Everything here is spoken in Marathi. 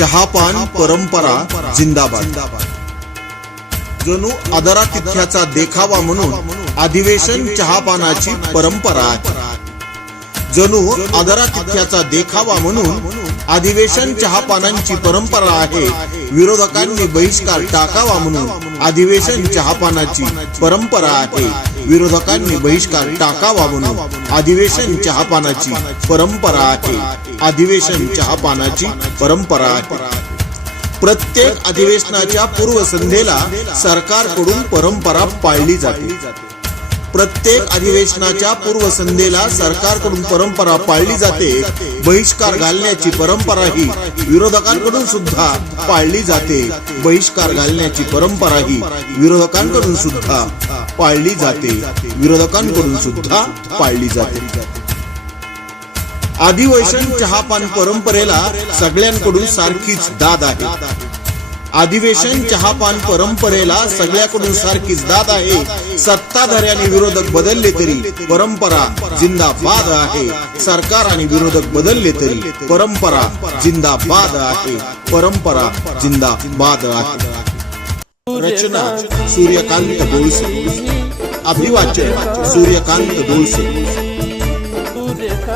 चहापान परंपरा जिंदाबाद। जणू आदरातिथ्याचा देखावा म्हणून अधिवेशन चहापानाची परंपरा आहे। जणू आदरातिथ्याचा देखावा म्हणून अधिवेशन चहापानांची परंपरा आहे। विरोधकांनी बहिष्कार टाकावा म्हणून अधिवेशन चहापानाची परंपरा आहे। विरोधकांनी बहिष्कार टाकावा म्हणून अधिवेशन चहापानाची परंपरा आहे। अधिवेशन चहापानाची परंपरा आहे। प्रत्येक अधिवेशनाच्या पूर्वसंध्येला सरकारकडून परंपरा पाळली जाते। प्रत्येक अधिवेशनाच्या पूर्वसंध्येला सरकारकडून परंपरा पाळली जाते। बहिष्कार घालण्याची परंपरा ही विरोधकांकडून सुद्धा पाळली जाते। बहिष्कार घालण्याची परंपरा ही विरोधकांकडून सुद्धा पाळली जाते। विरोधकांकडून सुद्धा पाळली जाते। अधिवेशन चहापान परंपरेला सगळ्यांकडून सारखीच दाद आहे। अधिवेशन चहापान परंपरेला सगळ्याकडून सारखीच दाद आहे। सत्ताधारी आणि विरोधक बदलले तरी परंपरा जिंदाबाद आहे। सरकार आणि विरोधक बदलले तरी परंपरा जिंदाबाद आहे। परंपरा जिंदाबाद आहे। रचना सूर्यकांत डोळसे, अभिवाचन सूर्यकांत डोळसे।